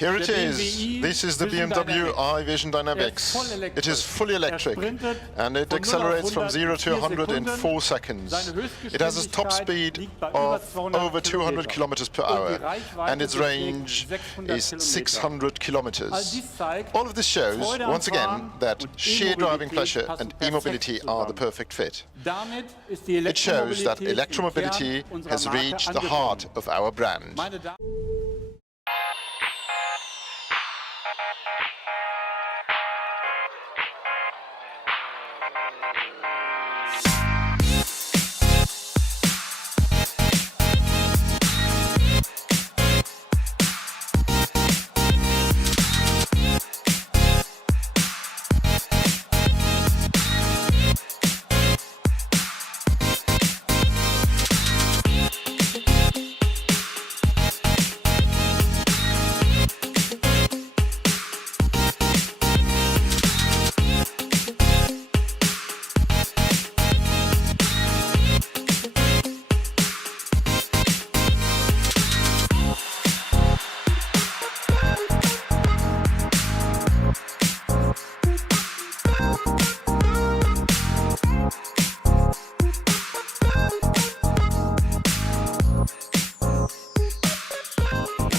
Here it is. This is the BMW i Vision Dynamics. It is fully electric and it accelerates from 0 to 100 in 4 seconds. It has a top speed of over 200 kilometers per hour and its range is 600 kilometers. All of this shows, once again, that sheer driving pleasure and e-mobility are the perfect fit. It shows that electromobility has reached the heart of our brand.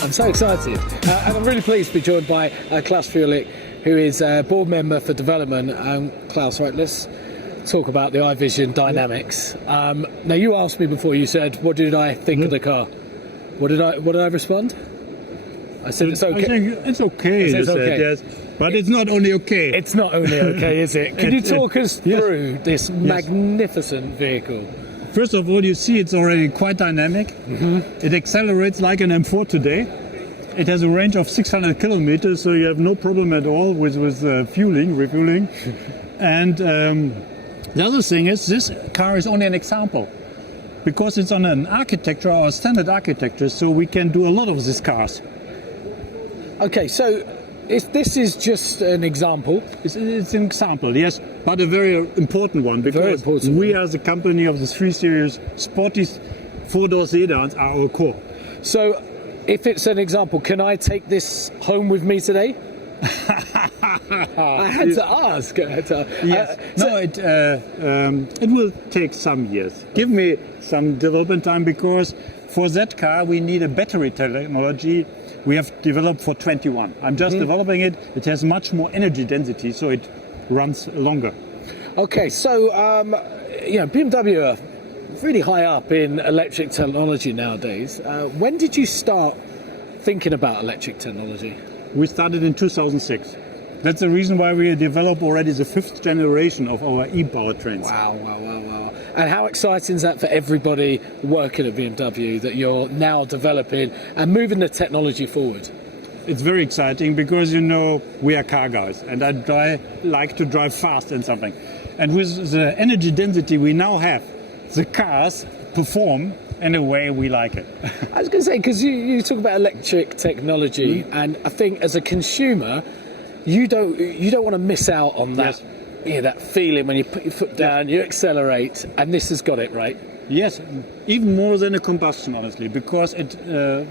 I'm so excited, and I'm really pleased to be joined by Klaus Fuhrlich, who is a board member for development. Klaus, right, let's talk about the iVision Dynamics. Now, you asked me before, you said, what did I think of the car? What did I respond? I said it's okay. I think it's okay, it's okay. Yes. But it's not only okay. It's not only okay, is it? Can you talk us through this magnificent vehicle? First of all, you see it's already quite dynamic. It accelerates like an M4 today. It has a range of 600 kilometers, so you have no problem at all with refueling. And the other thing is, this car is only an example, because it's on an architecture or a standard architecture, so we can do a lot of these cars. Okay, so this is just an example. It's an example, yes, but a very important one, because we as a company of the 3 Series sporty 4-door sedans are our core. So, if it's an example, can I take this home with me today? I had to ask. Yes. It will take some years. Give me some development time, because for that car we need a battery technology we have developed for 21. I'm just developing it. It has much more energy density, so it runs longer. Okay, so BMW are really high up in electric technology nowadays. When did you start thinking about electric technology? We started in 2006. That's the reason why we developed already the 5th generation of our e-powertrains. Wow. And how exciting is that for everybody working at BMW, that you're now developing and moving the technology forward? It's very exciting, because, we are car guys, and I like to drive fast and something. And with the energy density we now have, the cars perform in a way we like it. I was going to say, because you talk about electric technology, and I think as a consumer, you don't want to miss out on that. Yes. That feeling when you put your foot down, you accelerate, and this has got it right. Yes, even more than a combustion, honestly, because it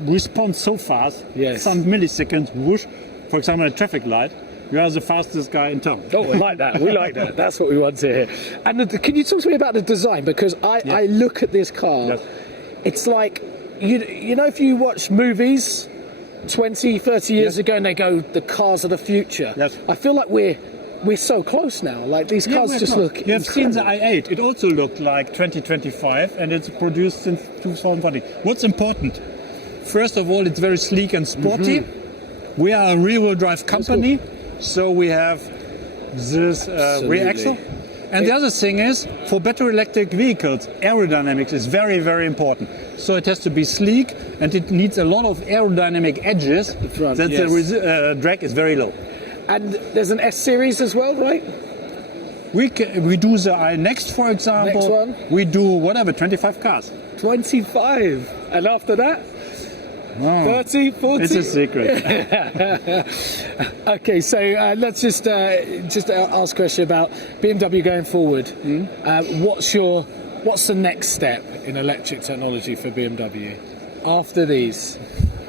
responds so fast. Yes. Some milliseconds, whoosh. For example, a traffic light. You are the fastest guy in town. Oh, we like that. We like that. That's what we want to hear. And can you talk to me about the design? Because I look at this car. Yes. It's like, if you watch movies 20, 30 years ago, and they go, the cars of the future. Yes. I feel like we're so close now. Like, these cars just look You have seen the i8. It also looked like 2025, and it's produced since 2040. What's important? First of all, it's very sleek and sporty. We are a rear-wheel drive company, so we have this rear axle. And the other thing is, for battery electric vehicles, aerodynamics is very, very important. So it has to be sleek, and it needs a lot of aerodynamic edges, that the drag is very low. And there's an S-Series as well, right? We do the iNext, for example. Next one? We do, 25 cars. 25? And after that? Oh, 30, 40? It's a secret. Okay, so let's just ask a question about BMW going forward. What's the next step in electric technology for BMW after these?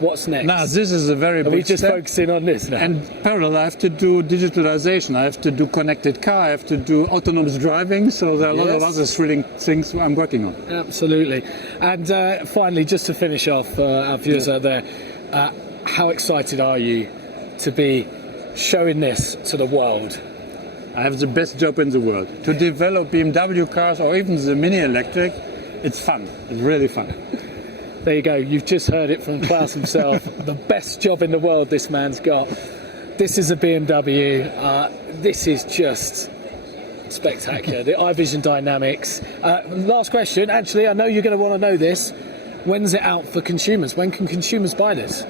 What's next? Now, this is a very Are big we just step. focusing on this now? And parallel, I have to do digitalization. I have to do connected car. I have to do autonomous driving. So there are a lot of Yes. other thrilling things I'm working on. Absolutely. And finally, just to finish off, our viewers out there, how excited are you to be showing this to the world? I have the best job in the world. To develop BMW cars or even the mini electric, it's fun. It's really fun. There you go. You've just heard it from Klaus himself. The best job in the world this man's got. This is a BMW. This is just spectacular. The iVision Dynamics. Last question. Actually, I know you're going to want to know this. When's it out for consumers? When can consumers buy this?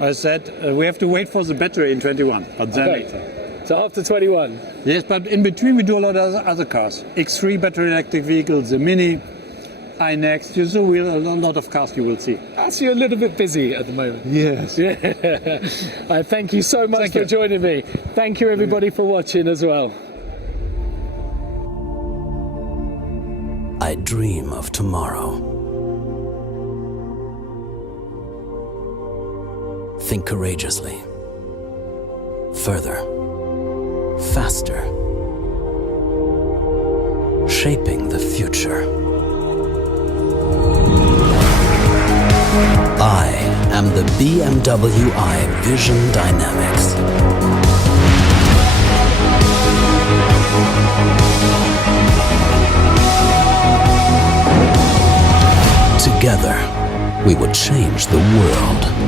I said we have to wait for the battery in 21, but then later. So after 21. Yes, but in between we do a lot of other cars. X3 battery electric vehicles, the Mini, iNext. So a lot of cars you will see. Actually, a little bit busy at the moment. Yes. Yeah. Thank you so much Thank for you. joining me. Thank you, everybody, for watching as well. I dream of tomorrow. Think courageously. Further. Faster. Shaping the future. I am the BMW iVision Dynamics. Together, we would change the world.